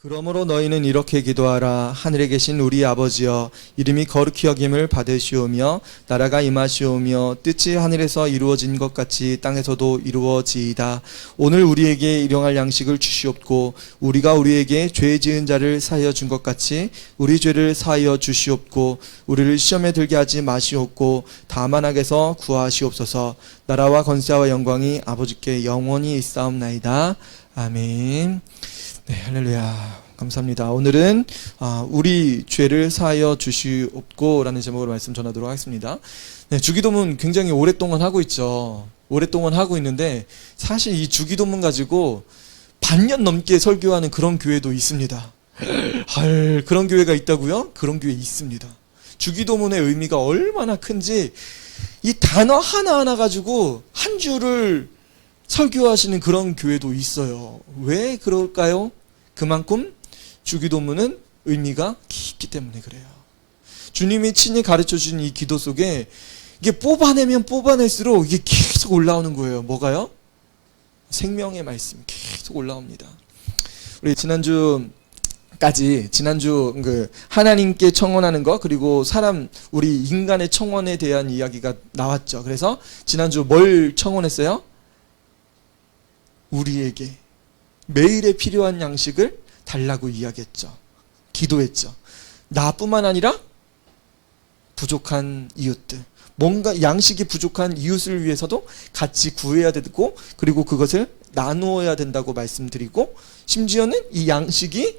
그러므로 너희는 이렇게 기도하라. 하늘에 계신 우리 아버지여, 이름이 거룩히 여김을 받으시오며 나라가 임하시오며 뜻이 하늘에서 이루어진 것 같이 땅에서도 이루어지이다. 오늘 우리에게 일용할 양식을 주시옵고 우리가 우리에게 죄 지은 자를 사하여 준 것 같이 우리 죄를 사하여 주시옵고 우리를 시험에 들게 하지 마시옵고 다만 악에서 구하시옵소서. 나라와 권세와 영광이 아버지께 영원히 있사옵나이다. 아멘. 네, 할렐루야. 감사합니다. 오늘은 우리 죄를 사하여 주시옵고 라는 제목으로 말씀 전하도록 하겠습니다. 네, 주기도문 굉장히 오랫동안 하고 있죠. 오랫동안 하고 있는데 사실 이 주기도문 가지고 반년 넘게 설교하는 그런 교회도 있습니다. 그런 교회가 있다고요? 그런 교회 있습니다. 주기도문의 의미가 얼마나 큰지 이 단어 하나하나 가지고 한 주를 설교하시는 그런 교회도 있어요. 왜 그럴까요? 그만큼 주기도문은 의미가 깊기 때문에 그래요. 주님이 친히 가르쳐주신 이 기도 속에 이게 뽑아내면 뽑아낼수록 이게 계속 올라오는 거예요. 뭐가요? 생명의 말씀이 계속 올라옵니다. 우리 지난주 하나님께 청원하는 거, 그리고 우리 인간의 청원에 대한 이야기가 나왔죠. 그래서 지난주 뭘 청원했어요? 우리에게 매일에 필요한 양식을 달라고 이야기했죠. 기도했죠. 나뿐만 아니라 부족한 이웃들, 뭔가 양식이 부족한 이웃을 위해서도 같이 구해야 되고, 그리고 그것을 나누어야 된다고 말씀드리고, 심지어는 이 양식이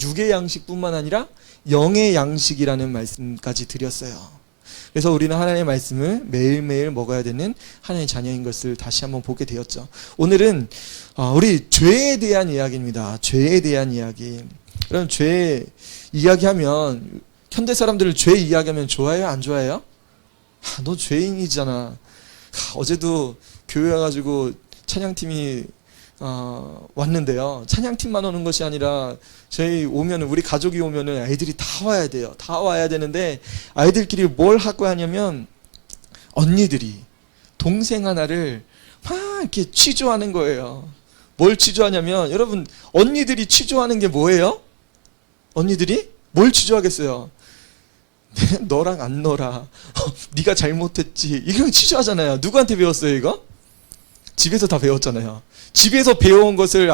육의 양식뿐만 아니라 영의 양식이라는 말씀까지 드렸어요. 그래서 우리는 하나님의 말씀을 매일매일 먹어야 되는 하나님의 자녀인 것을 다시 한번 보게 되었죠. 오늘은 우리 죄에 대한 이야기입니다. 죄에 대한 이야기. 그럼 죄 이야기하면, 현대 사람들은 죄 이야기하면 좋아해요? 안 좋아해요? 너 죄인이잖아. 어제도 교회 와가지고 찬양팀이 왔는데요. 찬양팀만 오는 것이 아니라 우리 가족이 오면은 아이들이 다 와야 돼요. 다 와야 되는데 아이들끼리 뭘 하고 하냐면 언니들이 동생 하나를 막 이렇게 취조하는 거예요. 뭘 취조하냐면, 여러분, 언니들이 취조하는 게 뭐예요? 언니들이 뭘 취조하겠어요? 너랑 안 놀아. 네가 잘못했지. 이거 취조하잖아요. 누구한테 배웠어요, 이거? 집에서 다 배웠잖아요. 집에서 배워온 것을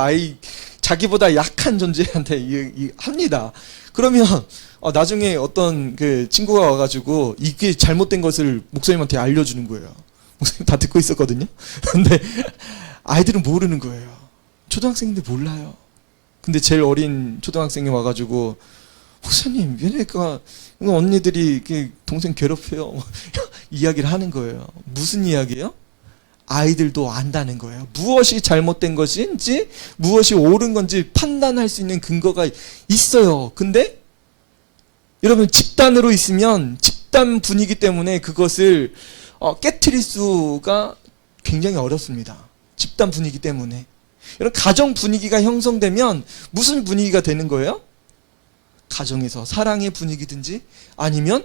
자기보다 약한 존재한테 합니다. 그러면 나중에 어떤 그 친구가 와가지고 이게 잘못된 것을 목사님한테 알려주는 거예요. 목사님 다 듣고 있었거든요. 근데 아이들은 모르는 거예요. 초등학생인데 몰라요. 근데 제일 어린 초등학생이 와가지고, 목사님, 얘네가 언니들이 동생 괴롭혀요. 이야기를 하는 거예요. 무슨 이야기예요? 아이들도 안다는 거예요. 무엇이 잘못된 것인지, 무엇이 옳은 건지 판단할 수 있는 근거가 있어요. 근데 여러분, 집단으로 있으면 집단 분위기 때문에 그것을 깨트릴 수가 굉장히 어렵습니다. 집단 분위기 때문에. 여러분, 가정 분위기가 형성되면 무슨 분위기가 되는 거예요? 가정에서 사랑의 분위기든지 아니면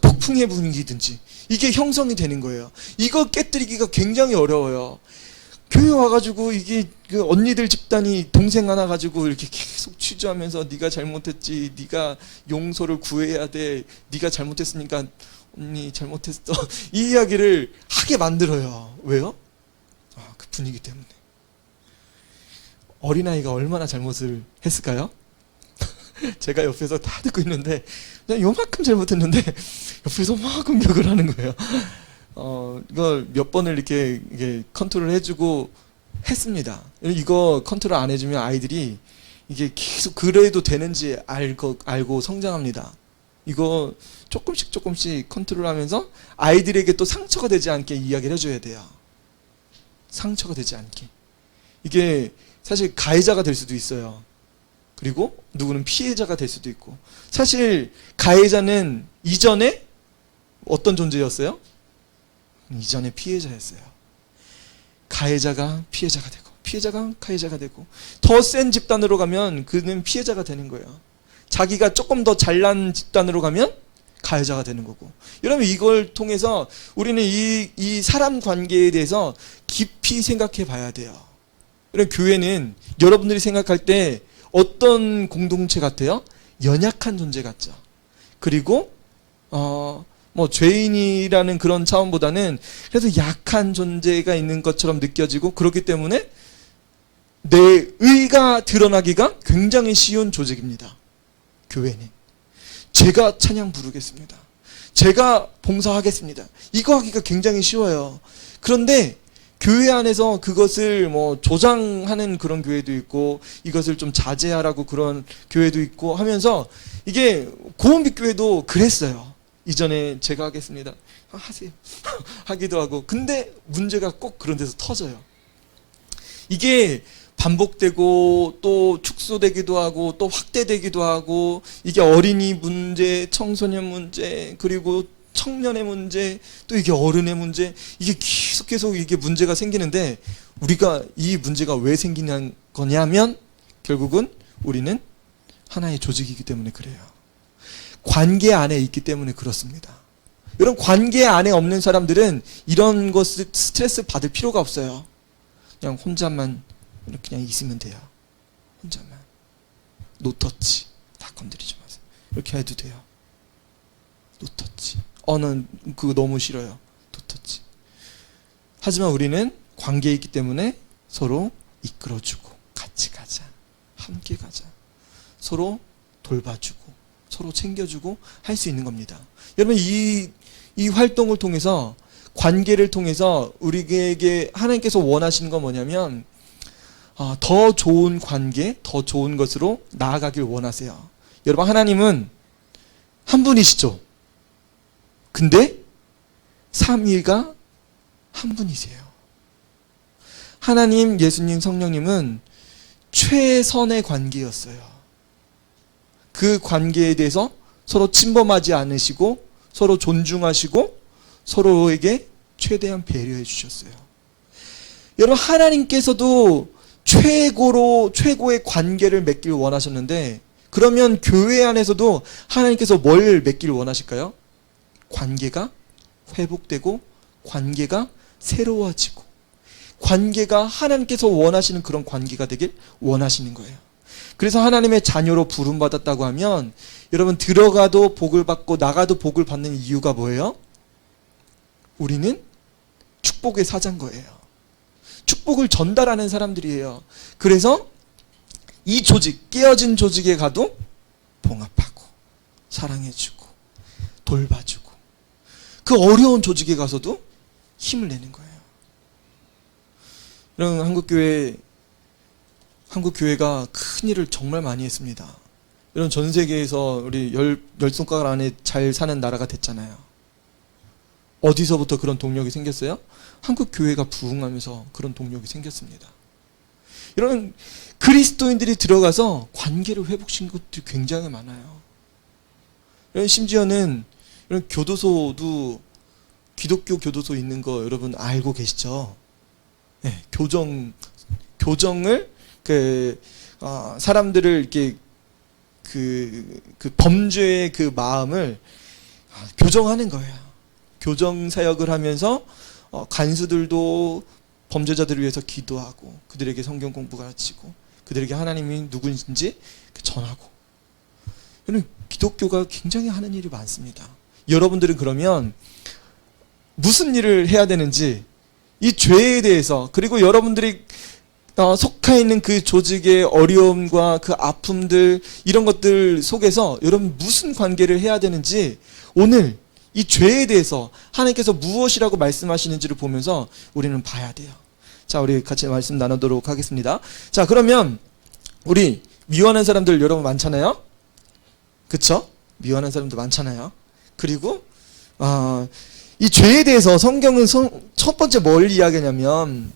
폭풍의 분위기든지 이게 형성이 되는 거예요. 이거 깨뜨리기가 굉장히 어려워요. 교회 와가지고 이게 언니들 집단이 동생 하나 가지고 이렇게 계속 취조하면서 네가 잘못했지, 네가 용서를 구해야 돼, 네가 잘못했으니까 언니 잘못했어, 이 이야기를 하게 만들어요. 왜요? 그 분위기 때문에. 어린아이가 얼마나 잘못을 했을까요? 제가 옆에서 다 듣고 있는데 그냥 요만큼 잘못했는데 옆에서 막 공격을 하는 거예요. 이걸 몇 번을 이렇게 컨트롤 해주고 했습니다. 이거 컨트롤 안 해주면 아이들이 이게 계속 그래도 되는지 알고 성장합니다. 이거 조금씩 컨트롤하면서 아이들에게 또 상처가 되지 않게 이야기를 해줘야 돼요. 상처가 되지 않게. 이게 사실 가해자가 될 수도 있어요. 그리고 누구는 피해자가 될 수도 있고. 사실 가해자는 이전에 어떤 존재였어요? 이전에 피해자였어요. 가해자가 피해자가 되고, 피해자가 가해자가 되고, 더 센 집단으로 가면 그는 피해자가 되는 거예요. 자기가 조금 더 잘난 집단으로 가면 가해자가 되는 거고. 여러분, 이걸 통해서 우리는 이 사람 관계에 대해서 깊이 생각해 봐야 돼요. 그럼 교회는 여러분들이 생각할 때 어떤 공동체 같아요? 연약한 존재 같죠. 그리고 뭐 죄인이라는 그런 차원보다는 그래도 약한 존재가 있는 것처럼 느껴지고, 그렇기 때문에 내 의가 드러나기가 굉장히 쉬운 조직입니다. 교회는 제가 찬양 부르겠습니다, 제가 봉사하겠습니다, 이거 하기가 굉장히 쉬워요. 그런데 교회 안에서 그것을 뭐 조장하는 그런 교회도 있고, 이것을 좀 자제하라고 그런 교회도 있고 하면서, 이게 고은빛 교회도 그랬어요. 이전에 제가 하겠습니다, 하세요 하기도 하고. 근데 문제가 꼭 그런 데서 터져요. 이게 반복되고 또 축소되기도 하고 또 확대되기도 하고, 이게 어린이 문제, 청소년 문제, 그리고 청년의 문제, 또 이게 어른의 문제, 이게 계속 이게 문제가 생기는데, 우리가 이 문제가 왜 생기는 거냐면 결국은 우리는 하나의 조직이기 때문에 그래요. 관계 안에 있기 때문에 그렇습니다. 이런 관계 안에 없는 사람들은 이런 것을 스트레스 받을 필요가 없어요. 그냥 혼자만 그냥 있으면 돼요. 혼자만. 노터치. 다 건드리지 마세요. 이렇게 해도 돼요. 노터치. 난 그거 너무 싫어요. 노터치. 하지만 우리는 관계에 있기 때문에 서로 이끌어주고, 같이 가자, 함께 가자, 서로 돌봐주고, 서로 챙겨주고 할 수 있는 겁니다. 여러분, 이 활동을 통해서, 관계를 통해서 우리에게 하나님께서 원하시는 건 뭐냐면, 더 좋은 관계, 더 좋은 것으로 나아가길 원하세요. 여러분, 하나님은 한 분이시죠. 근데 삼위가 한 분이세요. 하나님, 예수님, 성령님은 최선의 관계였어요. 그 관계에 대해서 서로 침범하지 않으시고, 서로 존중하시고, 서로에게 최대한 배려해 주셨어요. 여러분, 하나님께서도 최고의 관계를 맺길 원하셨는데, 그러면 교회 안에서도 하나님께서 뭘 맺길 원하실까요? 관계가 회복되고, 관계가 새로워지고, 관계가 하나님께서 원하시는 그런 관계가 되길 원하시는 거예요. 그래서 하나님의 자녀로 부름받았다고 하면, 여러분, 들어가도 복을 받고 나가도 복을 받는 이유가 뭐예요? 우리는 축복의 사자인 거예요. 축복을 전달하는 사람들이에요. 그래서 이 조직, 깨어진 조직에 가도 봉합하고 사랑해주고 돌봐주고, 그 어려운 조직에 가서도 힘을 내는 거예요. 여러분, 한국교회가 큰 일을 정말 많이 했습니다. 여러분, 전 세계에서 우리 열 손가락 안에 잘 사는 나라가 됐잖아요. 어디서부터 그런 동력이 생겼어요? 한국교회가 부흥하면서 그런 동력이 생겼습니다. 여러분, 그리스도인들이 들어가서 관계를 회복시킨 것들이 굉장히 많아요. 여러분, 심지어는 이런 교도소도, 기독교 교도소 있는 거 여러분 알고 계시죠? 네, 교정을 사람들을 이렇게 그 범죄의 그 마음을 교정하는 거예요. 교정 사역을 하면서 간수들도 범죄자들을 위해서 기도하고, 그들에게 성경 공부 가르치고, 그들에게 하나님이 누구인지 전하고. 여러분, 기독교가 굉장히 하는 일이 많습니다. 여러분들은 그러면 무슨 일을 해야 되는지, 이 죄에 대해서, 그리고 여러분들이 속해 있는 그 조직의 어려움과 그 아픔들, 이런 것들 속에서 여러분 무슨 관계를 해야 되는지, 오늘 이 죄에 대해서 하나님께서 무엇이라고 말씀하시는지를 보면서 우리는 봐야 돼요. 자, 우리 같이 말씀 나누도록 하겠습니다. 자, 그러면 우리 미워하는 사람들 여러분 많잖아요. 그쵸? 미워하는 사람들 많잖아요. 그리고 이 죄에 대해서 성경은 첫 번째 뭘 이야기하냐면,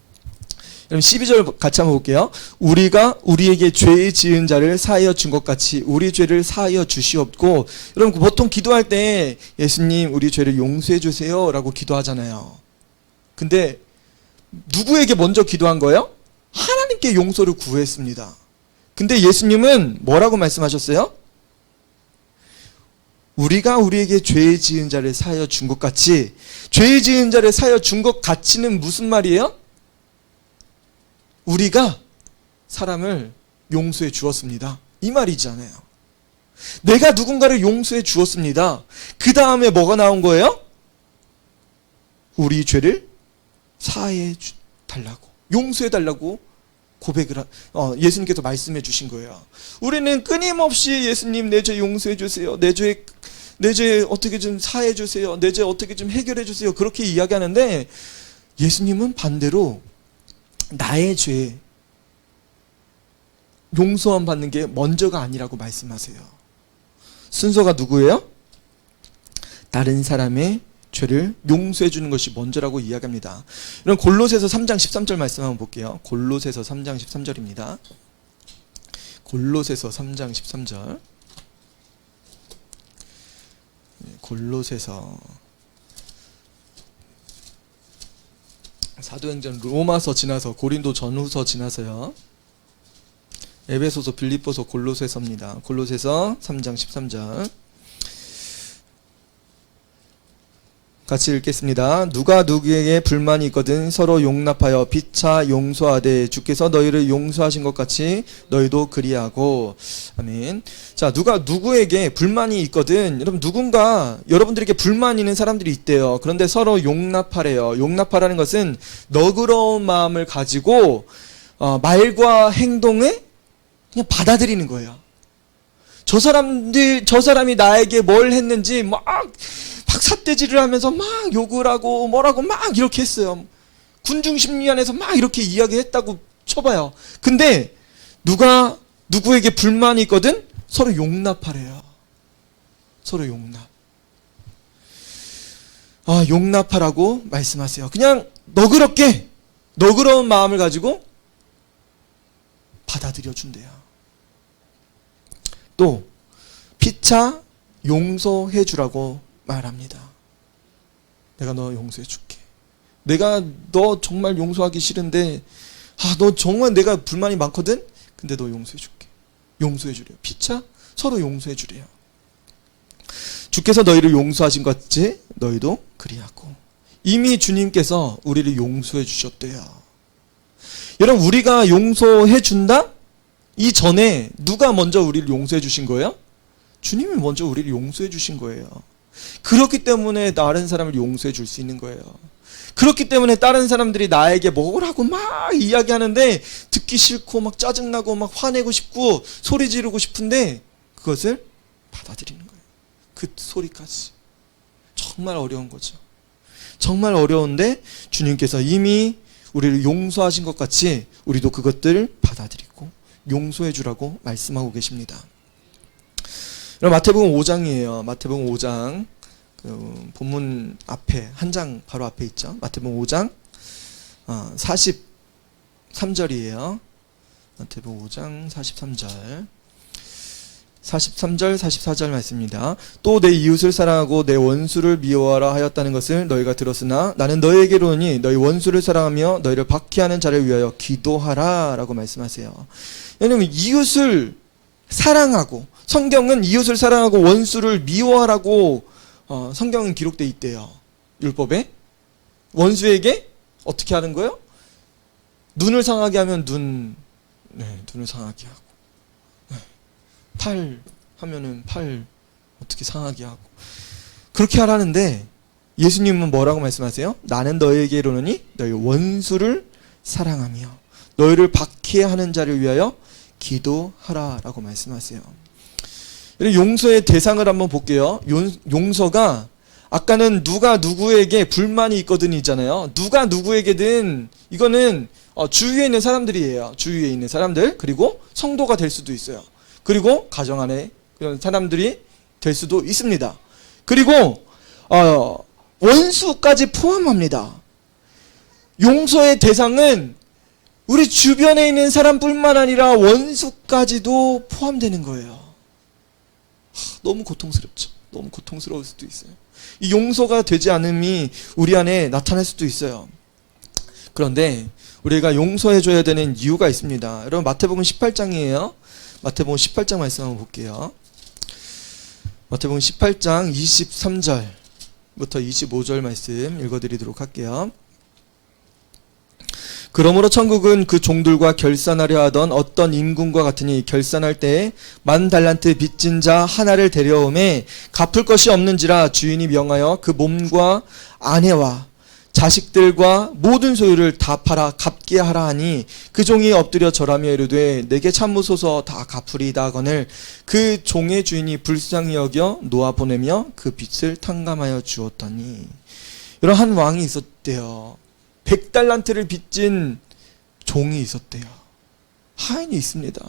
여러분 12절 같이 한번 볼게요. 우리가 우리에게 죄 지은 자를 사하여 준 것 같이 우리 죄를 사하여 주시옵고. 여러분, 보통 기도할 때 예수님 우리 죄를 용서해 주세요 라고 기도하잖아요. 근데 누구에게 먼저 기도한 거예요? 하나님께 용서를 구했습니다. 근데 예수님은 뭐라고 말씀하셨어요? 우리가 우리에게 죄 지은 자를 사하여 준 것 같이. 죄 지은 자를 사하여 준 것 같이는 무슨 말이에요? 우리가 사람을 용서해 주었습니다. 이 말이잖아요. 내가 누군가를 용서해 주었습니다. 그 다음에 뭐가 나온 거예요? 우리 죄를 사해 달라고, 용서해 달라고 고백을 예수님께서 말씀해 주신 거예요. 우리는 끊임없이 예수님 내 죄 용서해 주세요. 내 죄 어떻게 좀 사해 주세요. 내 죄 어떻게 좀 해결해 주세요. 그렇게 이야기하는데 예수님은 반대로 나의 죄 용서만 받는 게 먼저가 아니라고 말씀하세요. 순서가 누구예요? 다른 사람의 죄를 용서해 주는 것이 먼저라고 이야기합니다. 이런 골로새서 3장 13절 말씀 한번 볼게요. 골로새서 3장 13절입니다. 골로새서 3장 13절. 골로새서 사도행전 로마서 지나서 고린도 전후서 지나서요. 에베소서, 빌립보서, 골로새서입니다. 골로새서 3장 13절. 같이 읽겠습니다. 누가 누구에게 불만이 있거든 서로 용납하여 피차 용서하되 주께서 너희를 용서하신 것 같이 너희도 그리하고. 아멘. 자, 누가 누구에게 불만이 있거든, 여러분 누군가 여러분들에게 불만이 있는 사람들이 있대요. 그런데 서로 용납하래요. 용납하라는 것은 너그러운 마음을 가지고 말과 행동에 그냥 받아들이는 거예요. 저 사람이 나에게 뭘 했는지 막 삿대질을 하면서 막 욕을 하고 뭐라고 막 이렇게 했어요. 군중심리안에서 막 이렇게 이야기했다고 쳐봐요. 근데 누가 누구에게 불만이 있거든 서로 용납하래요. 서로 용납. 용납하라고 말씀하세요. 그냥 너그럽게, 너그러운 마음을 가지고 받아들여 준대요. 또 피차 용서해 주라고 말합니다. 내가 너 용서해 줄게. 내가 너 정말 용서하기 싫은데 너 정말 내가 불만이 많거든. 근데 너 용서해 줄게. 용서해 주래요. 피차 서로 용서해 주래요. 주께서 너희를 용서하신 것 같이 너희도 그리하고. 이미 주님께서 우리를 용서해 주셨대요. 여러분, 우리가 용서해 준다? 이전에 누가 먼저 우리를 용서해 주신 거예요? 주님이 먼저 우리를 용서해 주신 거예요. 그렇기 때문에 다른 사람을 용서해 줄 수 있는 거예요. 그렇기 때문에 다른 사람들이 나에게 뭐라고 막 이야기하는데 듣기 싫고 막 짜증나고 막 화내고 싶고 소리 지르고 싶은데 그것을 받아들이는 거예요. 그 소리까지. 정말 어려운 거죠. 정말 어려운데 주님께서 이미 우리를 용서하신 것 같이 우리도 그것들을 받아들이고 용서해 주라고 말씀하고 계십니다. 마태복음 5장이에요. 마태복음 5장 본문 앞에 한 장 바로 앞에 있죠. 마태복음 5장 43절이에요. 마태복음 5장 43절. 43절 44절 말씀입니다. 또 내 이웃을 사랑하고 내 원수를 미워하라 하였다는 것을 너희가 들었으나 나는 너희에게로니 너희 원수를 사랑하며 너희를 박해하는 자를 위하여 기도하라 라고 말씀하세요. 왜냐하면 이웃을 사랑하고, 성경은 이웃을 사랑하고 원수를 미워하라고 성경은 기록되어 있대요. 율법에. 원수에게 어떻게 하는 거예요? 눈을 상하게 하면 눈을 상하게 하고, 팔 하면은 팔 어떻게 상하게 하고, 그렇게 하라는데 예수님은 뭐라고 말씀하세요? 나는 너희에게 이르노니 너희 원수를 사랑하며 너희를 박해하는 자를 위하여 기도하라라고 말씀하세요. 용서의 대상을 한번 볼게요. 용서가 아까는 누가 누구에게 불만이 있거든 있잖아요. 누가 누구에게든 이거는 주위에 있는 사람들이에요. 주위에 있는 사람들, 그리고 성도가 될 수도 있어요. 그리고 가정 안에 그런 사람들이 될 수도 있습니다. 그리고 원수까지 포함합니다. 용서의 대상은 우리 주변에 있는 사람뿐만 아니라 원수까지도 포함되는 거예요. 너무 고통스럽죠. 너무 고통스러울 수도 있어요. 이 용서가 되지 않음이 우리 안에 나타날 수도 있어요. 그런데 우리가 용서해줘야 되는 이유가 있습니다. 여러분, 마태복음 18장이에요. 마태복음 18장 말씀 한번 볼게요. 마태복음 18장 23절부터 25절 말씀 읽어드리도록 할게요. 그러므로 천국은 그 종들과 결산하려 하던 어떤 임금과 같으니 결산할 때에 10,000달란트 빚진 자 하나를 데려오매 갚을 것이 없는지라 주인이 명하여 그 몸과 아내와 자식들과 모든 소유를 다 팔아 갚게 하라 하니 그 종이 엎드려 절하며 이르되 내게 참으소서 다 갚으리이다 하거늘 그 종의 주인이 불쌍히 여겨 놓아 보내며 그 빚을 탕감하여 주었더니. 이런 한 왕이 있었대요. 100달란트를 빚진 종이 있었대요. 하인이 있습니다.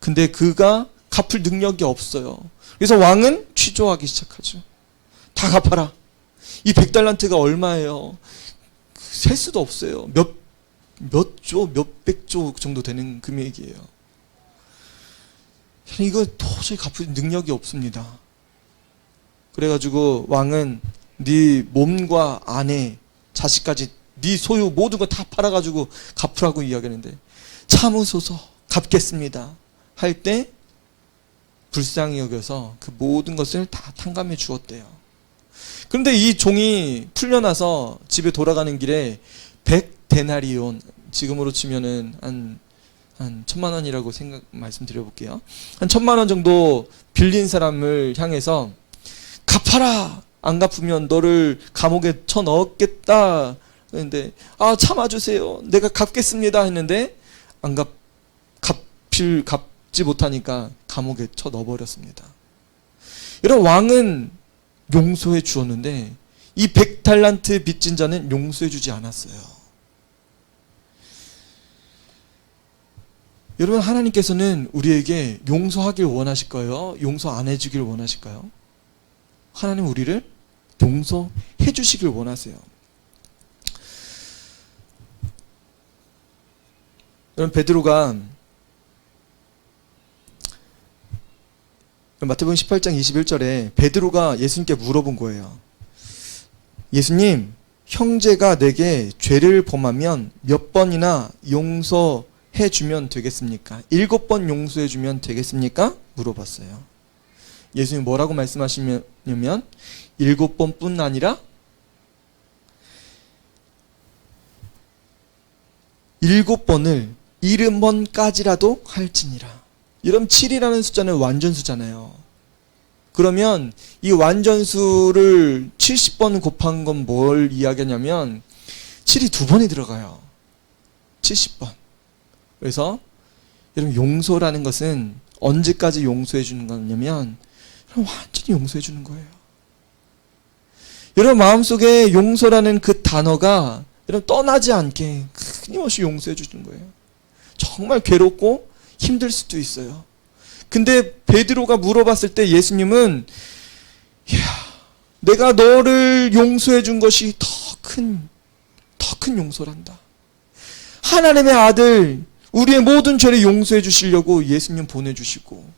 근데 그가 갚을 능력이 없어요. 그래서 왕은 취조하기 시작하죠. 다 갚아라. 이 100달란트가 얼마예요? 셀 수도 없어요. 몇 조, 몇백 조 정도 되는 금액이에요. 이거 도저히 갚을 능력이 없습니다. 그래가지고 왕은 네 몸과 아내, 자식까지 네 소유 모든 거 다 팔아가지고 갚으라고 이야기하는데 참으소서 갚겠습니다 할 때 불쌍히 여겨서 그 모든 것을 다 탕감해 주었대요. 그런데 이 종이 풀려나서 집에 돌아가는 길에 100데나리온, 지금으로 치면은 한 1,000만 원이라고 말씀드려볼게요. 한 1,000만 원 정도 빌린 사람을 향해서 갚아라. 안 갚으면 너를 감옥에 쳐 넣었겠다. 그런데 참아주세요. 내가 갚겠습니다. 했는데 갚지 못하니까 감옥에 쳐 넣어버렸습니다. 이런 왕은 용서해 주었는데 이 100달란트 빚진 자는 용서해 주지 않았어요. 여러분, 하나님께서는 우리에게 용서하길 원하실까요? 용서 안 해주길 원하실까요? 하나님 우리를 용서해 주시길 원하세요. 여러분, 베드로가 마태복음 18장 21절에 베드로가 예수님께 물어본 거예요. 예수님, 형제가 내게 죄를 범하면 몇 번이나 용서해 주면 되겠습니까? 7번 용서해 주면 되겠습니까? 물어봤어요. 예수님 뭐라고 말씀하시냐면 7번뿐 아니라 7번을 70번까지라도 할지니라. 여러분, 7이라는 숫자는 완전수잖아요. 그러면 이 완전수를 70번 곱한 건 뭘 이야기하냐면 7이 2번이 들어가요. 70번. 그래서 여러분, 용서라는 것은 언제까지 용서해 주는 거냐면 완전히 용서해 주는 거예요. 여러분 마음속에 용서라는 그 단어가 여러분 떠나지 않게 끊임없이 용서해 주는 거예요. 정말 괴롭고 힘들 수도 있어요. 근데 베드로가 물어봤을 때 예수님은 내가 너를 용서해 준 것이 더 큰 용서란다. 하나님의 아들, 우리의 모든 죄를 용서해 주시려고 예수님 보내주시고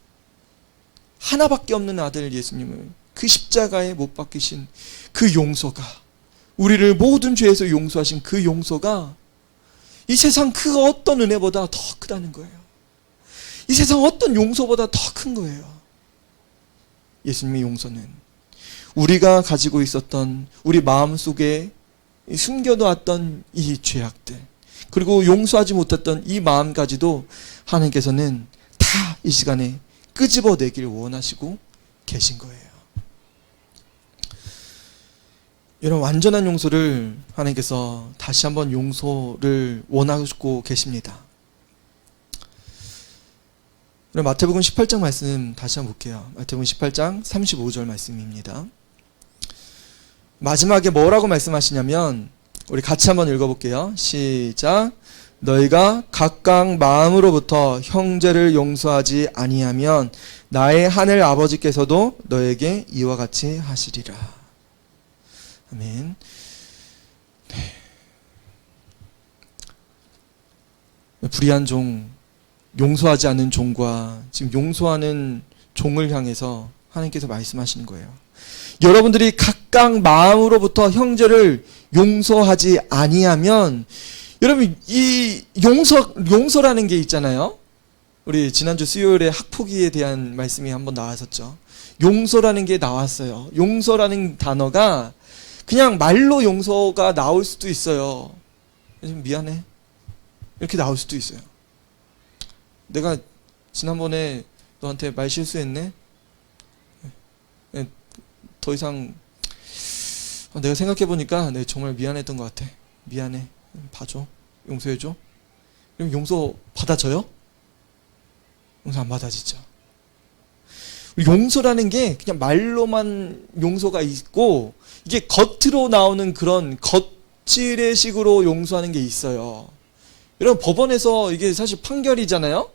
하나밖에 없는 아들 예수님을 그 십자가에 못 박히신 그 용서가, 우리를 모든 죄에서 용서하신 그 용서가 이 세상 그 어떤 은혜보다 더 크다는 거예요. 이 세상 어떤 용서보다 더 큰 거예요. 예수님의 용서는 우리가 가지고 있었던 우리 마음속에 숨겨놓았던 이 죄악들, 그리고 용서하지 못했던 이 마음까지도 하나님께서는 다 이 시간에 끄집어내길 원하시고 계신 거예요. 이런 완전한 용서를 하나님께서 다시 한번 용서를 원하고 계십니다. 그럼 마태복음 18장 말씀 다시 한번 볼게요. 마태복음 18장 35절 말씀입니다. 마지막에 뭐라고 말씀하시냐면 우리 같이 한번 읽어볼게요. 시작. 너희가 각각 마음으로부터 형제를 용서하지 아니하면 나의 하늘 아버지께서도 너에게 이와 같이 하시리라. 아멘. 네. 불의한 종, 용서하지 않는 종과 지금 용서하는 종을 향해서 하나님께서 말씀하시는 거예요. 여러분들이 각각 마음으로부터 형제를 용서하지 아니하면, 여러분 이 용서라는 게 있잖아요. 우리 지난주 수요일에 학폭위에 대한 말씀이 한번 나왔었죠. 용서라는 게 나왔어요. 용서라는 단어가 그냥 말로 용서가 나올 수도 있어요. 좀 미안해. 이렇게 나올 수도 있어요. 내가 지난번에 너한테 말 실수했네. 더 이상 내가 생각해보니까 내가 정말 미안했던 것 같아. 미안해. 봐줘. 용서해줘. 그럼 용서 받아줘요? 용서 안 받아지죠. 용서라는 게 그냥 말로만 용서가 있고, 이게 겉으로 나오는 그런 겉칠의 식으로 용서하는 게 있어요. 여러분, 법원에서 이게 사실 판결이잖아요.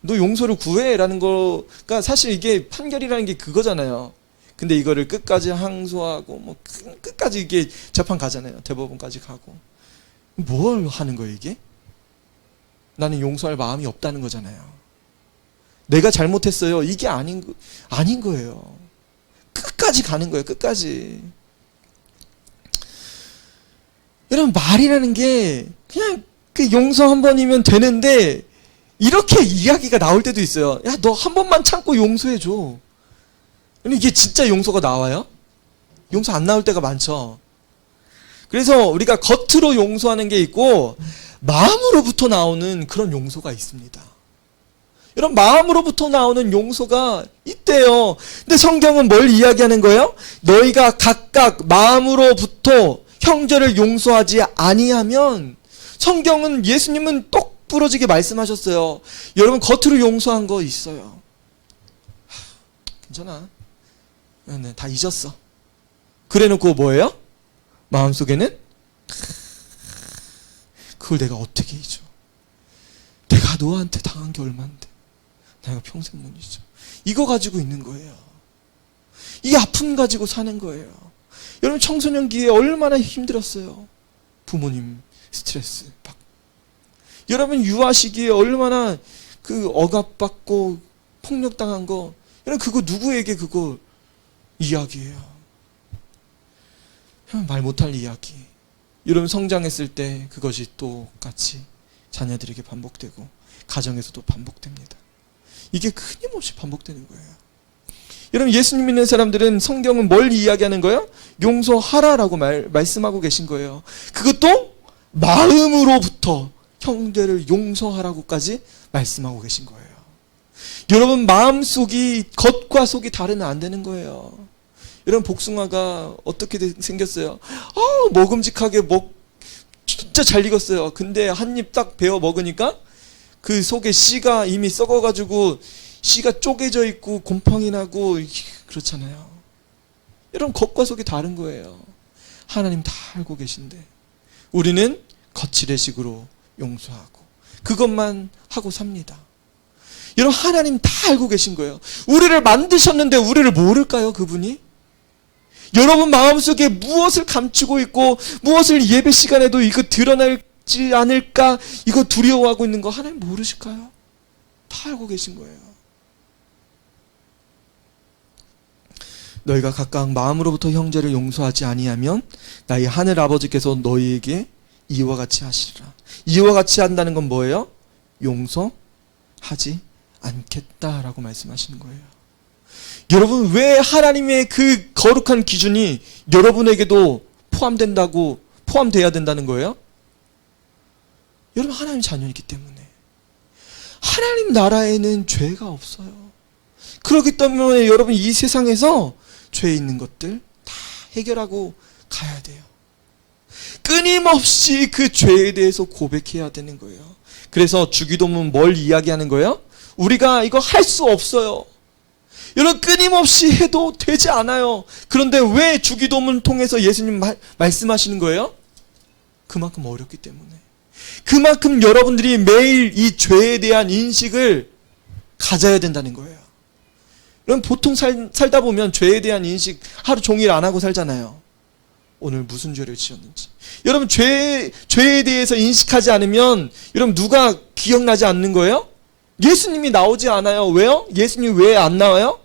너 용서를 구해라는 거가 사실 이게 판결이라는 게 그거잖아요. 근데 이거를 끝까지 항소하고 뭐 끝까지 이게 재판 가잖아요. 대법원까지 가고. 뭘 하는 거예요, 이게? 나는 용서할 마음이 없다는 거잖아요. 내가 잘못했어요. 이게 아닌 거예요. 끝까지 가는 거예요. 끝까지. 여러분, 말이라는 게 그냥 그 용서 한 번이면 되는데 이렇게 이야기가 나올 때도 있어요. 야, 너 한 번만 참고 용서해줘. 이게 진짜 용서가 나와요? 용서 안 나올 때가 많죠. 그래서 우리가 겉으로 용서하는 게 있고 마음으로부터 나오는 그런 용서가 있습니다. 이런 마음으로부터 나오는 용서가 있대요. 근데 성경은 뭘 이야기하는 거예요? 너희가 각각 마음으로부터 형제를 용서하지 아니하면, 성경은 예수님은 똑 부러지게 말씀하셨어요. 여러분, 겉으로 용서한 거 있어요. 괜찮아. 네, 다 잊었어. 그래놓고 뭐예요? 마음속에는 그걸 내가 어떻게 잊어? 내가 너한테 당한 게 얼만데 내가 평생 못 잊어. 이거 가지고 있는 거예요. 이 아픔 가지고 사는 거예요. 여러분, 청소년기에 얼마나 힘들었어요. 부모님 스트레스 받고. 여러분, 유아 시기에 얼마나 그 억압받고 폭력당한 거. 여러분, 그거 누구에게 그거 이야기예요? 말 못할 이야기. 여러분, 성장했을 때 그것이 똑같이 자녀들에게 반복되고 가정에서도 반복됩니다. 이게 끊임없이 반복되는 거예요. 여러분, 예수님 믿는 사람들은 성경은 뭘 이야기하는 거예요? 용서하라라고 말씀하고 계신 거예요. 그것도 마음으로부터 형제를 용서하라고까지 말씀하고 계신 거예요. 여러분, 마음속이 겉과 속이 다르면 안 되는 거예요. 여러분, 복숭아가 어떻게 생겼어요? 먹음직하게 진짜 잘 익었어요. 근데 한 입 딱 베어 먹으니까 그 속에 씨가 이미 썩어가지고 씨가 쪼개져 있고 곰팡이 나고 그렇잖아요. 여러분, 겉과 속이 다른 거예요. 하나님 다 알고 계신데 우리는 거칠의식으로 용서하고 그것만 하고 삽니다. 여러분, 하나님 다 알고 계신 거예요. 우리를 만드셨는데 우리를 모를까요, 그분이? 여러분 마음속에 무엇을 감추고 있고 무엇을 예배 시간에도 이거 드러날지 않을까 이거 두려워하고 있는 거 하나님 모르실까요? 다 알고 계신 거예요. 너희가 각각 마음으로부터 형제를 용서하지 아니하면 나의 하늘 아버지께서 너희에게 이와 같이 하시리라. 이와 같이 한다는 건 뭐예요? 용서하지 않겠다라고 말씀하시는 거예요. 여러분, 왜 하나님의 그 거룩한 기준이 여러분에게도 포함돼야 된다는 거예요? 여러분, 하나님 자녀이기 때문에. 하나님 나라에는 죄가 없어요. 그렇기 때문에 여러분, 이 세상에서 죄 있는 것들 다 해결하고 가야 돼요. 끊임없이 그 죄에 대해서 고백해야 되는 거예요. 그래서 주기도문 뭘 이야기하는 거예요? 우리가 이거 할 수 없어요. 여러분, 끊임없이 해도 되지 않아요. 그런데 왜 주기도문 통해서 예수님 말씀하시는 거예요? 그만큼 어렵기 때문에. 그만큼 여러분들이 매일 이 죄에 대한 인식을 가져야 된다는 거예요. 여러분, 보통 살다 보면 죄에 대한 인식 하루 종일 안 하고 살잖아요. 오늘 무슨 죄를 지었는지. 여러분, 죄에 대해서 인식하지 않으면 여러분, 누가 기억나지 않는 거예요? 예수님이 나오지 않아요. 왜요? 예수님 왜 안 나와요?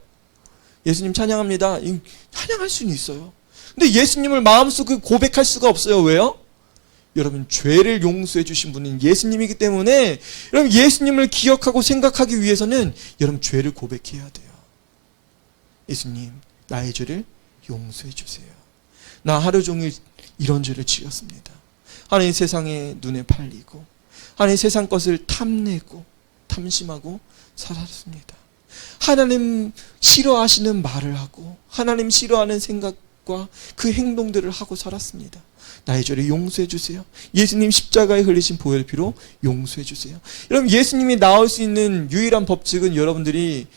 예수님 찬양합니다. 찬양할 수는 있어요. 근데 예수님을 마음속에 고백할 수가 없어요. 왜요? 여러분, 죄를 용서해 주신 분은 예수님이기 때문에 여러분, 예수님을 기억하고 생각하기 위해서는 여러분, 죄를 고백해야 돼요. 예수님, 나의 죄를 용서해 주세요. 나 하루 종일 이런 죄를 지었습니다. 하나님, 세상에 눈에 팔리고 아니 세상 것을 탐내고 탐심하고 살았습니다. 하나님 싫어하시는 말을 하고 하나님 싫어하는 생각과 그 행동들을 하고 살았습니다. 나의 죄를 용서해 주세요. 예수님 십자가에 흘리신 보혈 피로 용서해 주세요. 여러분, 예수님이 나올 수 있는 유일한 법칙은 여러분들이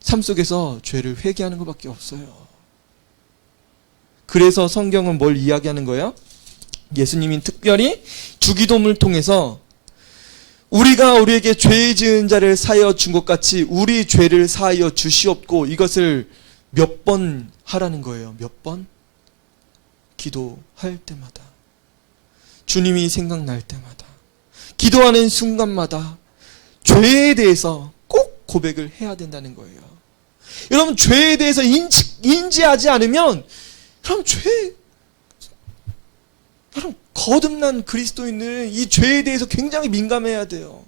삶 속에서 죄를 회개하는 것밖에 없어요. 그래서 성경은 뭘 이야기하는 거예요? 예수님이 특별히 주기도문을 통해서 우리가 우리에게 죄 지은 자를 사하여 준 것 같이 우리 죄를 사하여 주시옵고, 이것을 몇 번 하라는 거예요. 몇 번? 기도할 때마다, 주님이 생각날 때마다, 기도하는 순간마다 죄에 대해서 꼭 고백을 해야 된다는 거예요. 여러분, 죄에 대해서 인지하지 않으면 여러분, 거듭난 그리스도인은 이 죄에 대해서 굉장히 민감해야 돼요.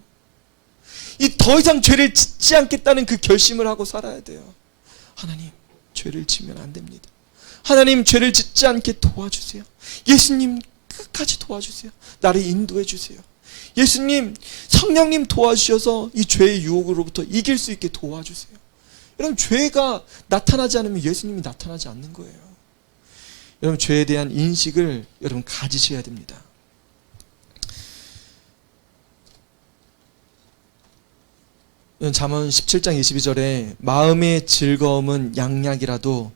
더 이상 죄를 짓지 않겠다는 그 결심을 하고 살아야 돼요. 하나님, 죄를 지면 안 됩니다. 하나님, 죄를 짓지 않게 도와주세요. 예수님, 끝까지 도와주세요. 나를 인도해 주세요. 예수님, 성령님 도와주셔서 이 죄의 유혹으로부터 이길 수 있게 도와주세요. 여러분, 죄가 나타나지 않으면 예수님이 나타나지 않는 거예요. 여러분, 죄에 대한 인식을 여러분 가지셔야 됩니다. 잠언 17장 22절에 마음의 즐거움은 양약이라도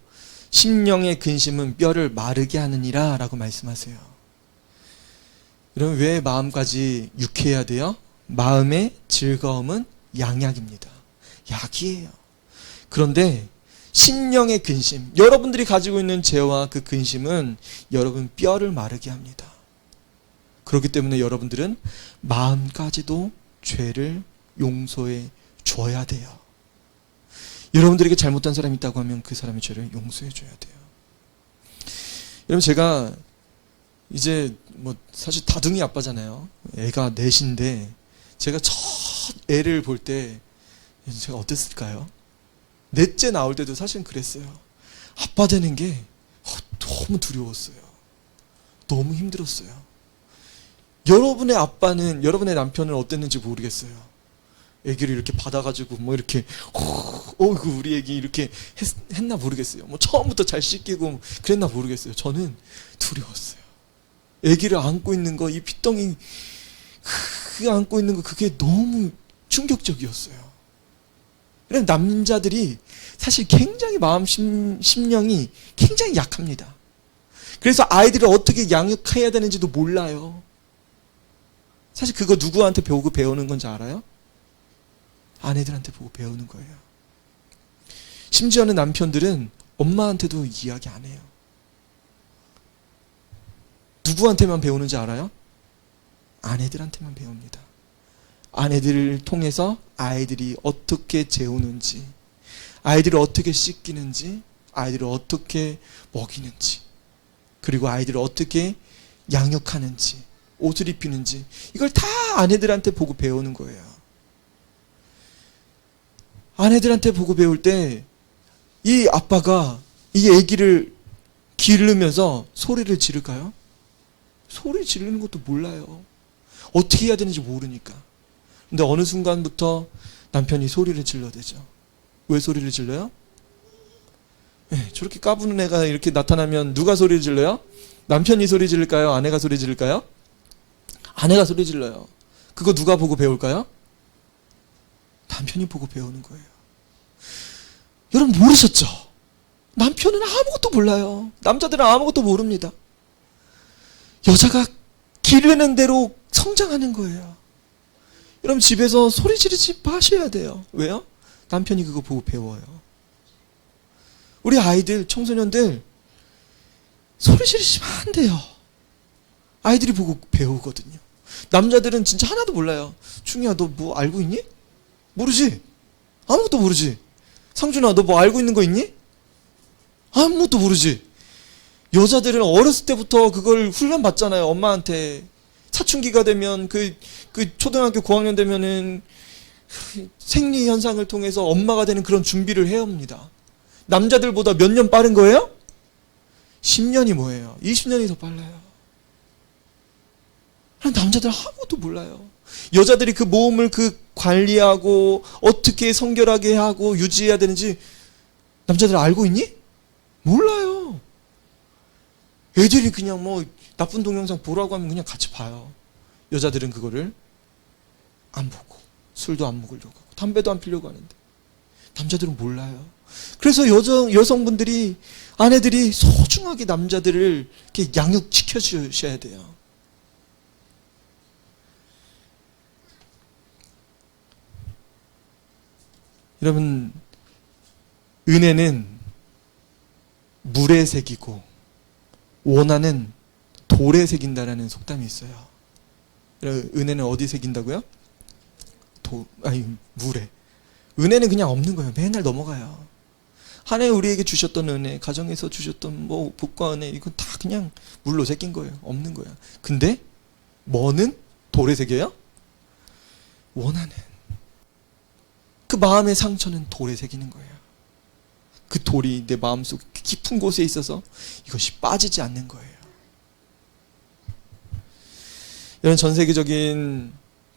심령의 근심은 뼈를 마르게 하느니라 라고 말씀하세요. 여러분, 왜 마음까지 유쾌해야 돼요? 마음의 즐거움은 양약입니다. 약이에요. 그런데 심령의 근심, 여러분들이 가지고 있는 죄와 그 근심은 여러분 뼈를 마르게 합니다. 그렇기 때문에 여러분들은 마음까지도 죄를 용서해 줘야 돼요. 여러분들에게 잘못한 사람이 있다고 하면 그 사람의 죄를 용서해 줘야 돼요. 여러분, 제가 이제 사실 다둥이 아빠잖아요. 애가 넷인데 제가 첫 애를 볼 때 제가 어땠을까요? 넷째 나올 때도 사실은 그랬어요. 아빠 되는 게 너무 두려웠어요. 너무 힘들었어요. 여러분의 아빠는, 여러분의 남편은 어땠는지 모르겠어요. 애기를 이렇게 받아가지고 이렇게 우리 애기 이렇게 했나 모르겠어요. 처음부터 잘 씻기고 그랬나 모르겠어요. 저는 두려웠어요. 애기를 안고 있는 거, 이 핏덩이 안고 있는 거, 그게 너무 충격적이었어요. 남자들이 사실 굉장히 심령이 굉장히 약합니다. 그래서 아이들을 어떻게 양육해야 되는지도 몰라요. 사실 그거 누구한테 보고 배우는 건지 알아요? 아내들한테 보고 배우는 거예요. 심지어는 남편들은 엄마한테도 이야기 안 해요. 누구한테만 배우는지 알아요? 아내들한테만 배웁니다. 아내들을 통해서 아이들이 어떻게 재우는지, 아이들을 어떻게 씻기는지, 아이들을 어떻게 먹이는지, 그리고 아이들을 어떻게 양육하는지, 옷을 입히는지, 이걸 다 아내들한테 보고 배우는 거예요. 아내들한테 보고 배울 때 이 아빠가 이 아기를 기르면서 소리를 지를까요? 소리 지르는 것도 몰라요. 어떻게 해야 되는지 모르니까. 근데 어느 순간부터 남편이 소리를 질러대죠. 왜 소리를 질러요? 저렇게 까부는 애가 이렇게 나타나면 누가 소리를 질러요? 남편이 소리 지를까요? 아내가 소리 지를까요? 아내가 소리 질러요. 그거 누가 보고 배울까요? 남편이 보고 배우는 거예요. 여러분, 모르셨죠? 남편은 아무것도 몰라요. 남자들은 아무것도 모릅니다. 여자가 기르는 대로 성장하는 거예요. 여러분, 집에서 소리 지르지 마셔야 돼요. 왜요? 남편이 그거 보고 배워요. 우리 아이들, 청소년들 소리 지르시면 안 돼요. 아이들이 보고 배우거든요. 남자들은 진짜 하나도 몰라요. 충이야, 너 뭐 알고 있니? 모르지? 아무것도 모르지? 상준아, 너 뭐 알고 있는 거 있니? 아무것도 모르지? 여자들은 어렸을 때부터 그걸 훈련 받잖아요. 엄마한테. 사춘기가 되면 그 초등학교 고학년 되면은 생리 현상을 통해서 엄마가 되는 그런 준비를 해야 합니다. 남자들보다 몇 년 빠른 거예요? 10년이 뭐예요? 20년이 더 빨라요. 남자들 아무것도 몰라요. 여자들이 그 몸을 그 관리하고 어떻게 성결하게 하고 유지해야 되는지 남자들 알고 있니? 몰라요. 애들이 그냥 뭐 나쁜 동영상 보라고 하면 그냥 같이 봐요. 여자들은 그거를 안 보고 술도 안 먹으려고 하고 담배도 안 피려고 하는데 남자들은 몰라요. 그래서 여성분들이 아내들이 소중하게 남자들을 이렇게 양육시켜 주셔야 돼요. 여러분, 은혜는 물에 새기고 원한은 돌에 새긴다라는 속담이 있어요. 은혜는 어디 새긴다고요? 물에. 은혜는 그냥 없는 거예요. 맨날 넘어가요. 한 해 우리에게 주셨던 은혜, 가정에서 주셨던 뭐 복과 은혜, 이건 다 그냥 물로 새긴 거예요. 없는 거예요. 근데 뭐는 돌에 새겨요? 원하는 그 마음의 상처는 돌에 새기는 거예요. 그 돌이 내 마음속 깊은 곳에 있어서 이것이 빠지지 않는 거예요. 이런 전 세계적인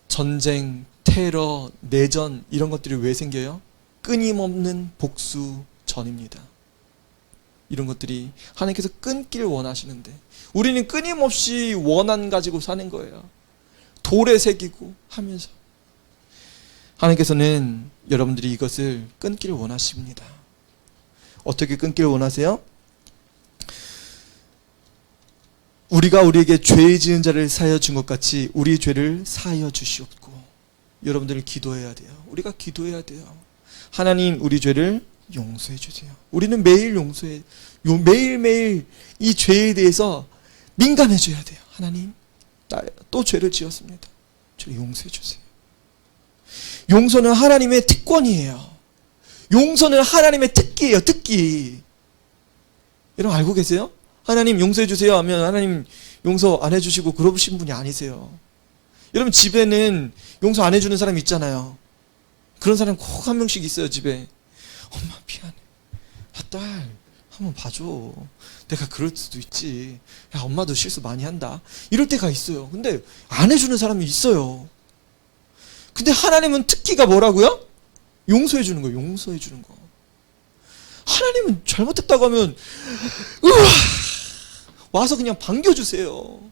전쟁, 테러, 내전 이런 것들이 왜 생겨요? 끊임없는 복수전입니다. 이런 것들이 하나님께서 끊길 원하시는데 우리는 끊임없이 원한 가지고 사는 거예요. 돌에 새기고 하면서 하나님께서는 여러분들이 이것을 끊길 원하십니다. 어떻게 끊길 원하세요? 우리가 우리에게 죄 지은 자를 사하여 준 것 같이 우리 죄를 사하여 주시옵고. 여러분들은 기도해야 돼요. 우리가 기도해야 돼요. 하나님, 우리 죄를 용서해 주세요. 우리는 매일매일 이 죄에 대해서 민감해져야 돼요. 하나님, 나 또 죄를 지었습니다. 저를 용서해 주세요. 용서는 하나님의 특권이에요. 용서는 하나님의 특기예요. 특기. 여러분 알고 계세요? 하나님 용서해 주세요 하면 하나님 용서 안 해주시고 그러신 분이 아니세요. 여러분 집에는 용서 안 해주는 사람 있잖아요. 그런 사람 꼭 한 명씩 있어요. 집에. 엄마 미안해. 딸 한번 봐줘. 내가 그럴 수도 있지. 야 엄마도 실수 많이 한다. 이럴 때가 있어요. 근데 안 해주는 사람이 있어요. 근데 하나님은 특기가 뭐라고요? 용서해 주는 거예요. 용서해 주는 거. 하나님은 잘못했다고 하면 우와 와서 그냥 반겨주세요.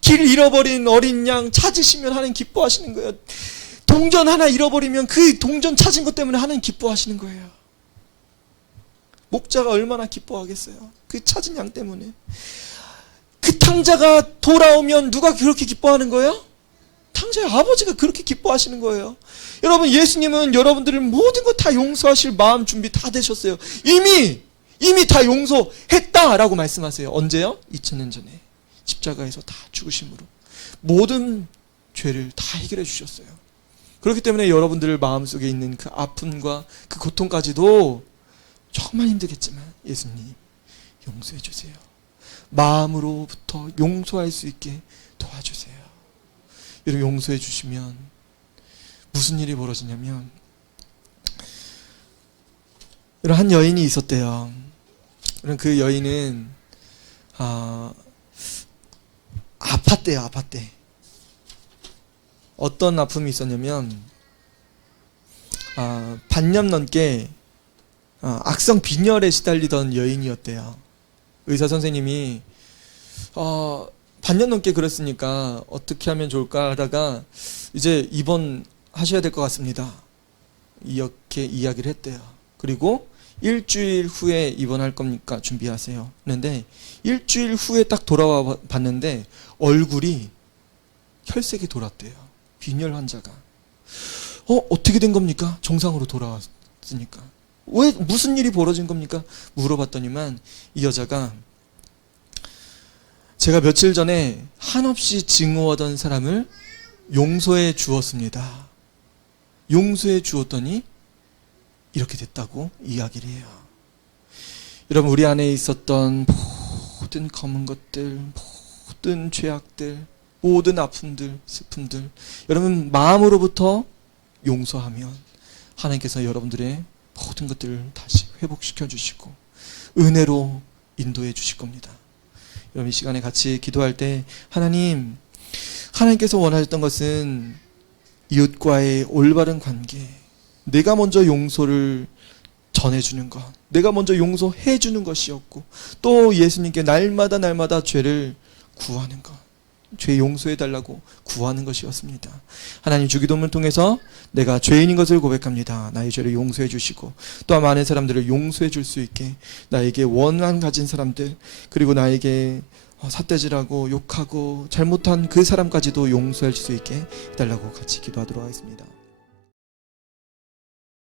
길 잃어버린 어린 양 찾으시면 하나님 기뻐하시는 거예요. 동전 하나 잃어버리면 그 동전 찾은 것 때문에 하나님 기뻐하시는 거예요. 목자가 얼마나 기뻐하겠어요. 그 찾은 양 때문에. 그 탕자가 돌아오면 누가 그렇게 기뻐하는 거예요? 탕자의 아버지가 그렇게 기뻐하시는 거예요. 여러분 예수님은 여러분들을 모든 것 다 용서하실 마음 준비 다 되셨어요. 이미 다 용서했다라고 말씀하세요. 언제요? 2000년 전에 십자가에서 다 죽으심으로 모든 죄를 다 해결해 주셨어요. 그렇기 때문에 여러분들 마음속에 있는 그 아픔과 그 고통까지도 정말 힘들겠지만 예수님 용서해 주세요. 마음으로부터 용서할 수 있게 도와주세요. 이렇게 용서해 주시면 무슨 일이 벌어지냐면 한 여인이 있었대요. 그 여인은 아팠대. 어떤 아픔이 있었냐면 반년 넘게 악성 빈혈에 시달리던 여인이었대요. 의사 선생님이 반년 넘게 그랬으니까 어떻게 하면 좋을까 하다가 이제 입원하셔야 될 것 같습니다. 이렇게 이야기를 했대요. 그리고 일주일 후에 입원할 겁니까? 준비하세요. 그런데 일주일 후에 딱 돌아와 봤는데 얼굴이 혈색이 돌았대요. 빈혈 환자가. 어떻게 된 겁니까? 정상으로 돌아왔으니까. 왜 무슨 일이 벌어진 겁니까? 물어봤더니만 이 여자가 제가 며칠 전에 한없이 증오하던 사람을 용서해 주었습니다. 용서해 주었더니 이렇게 됐다고 이야기를 해요. 여러분 우리 안에 있었던 모든 검은 것들, 모든 죄악들, 모든 아픔들, 슬픔들 여러분 마음으로부터 용서하면 하나님께서 여러분들의 모든 것들을 다시 회복시켜 주시고 은혜로 인도해 주실 겁니다. 여러분 이 시간에 같이 기도할 때 하나님께서 원하셨던 것은 이웃과의 올바른 관계, 내가 먼저 용서를 전해주는 것, 내가 먼저 용서해주는 것이었고, 또 예수님께 날마다 죄를 구하는 것, 죄 용서해달라고 구하는 것이었습니다. 하나님, 주기도문을 통해서 내가 죄인인 것을 고백합니다. 나의 죄를 용서해 주시고, 또 많은 사람들을 용서해 줄 수 있게, 나에게 원한 가진 사람들, 그리고 나에게 삿대질하고 욕하고 잘못한 그 사람까지도 용서할 수 있게 해달라고 같이 기도하도록 하겠습니다.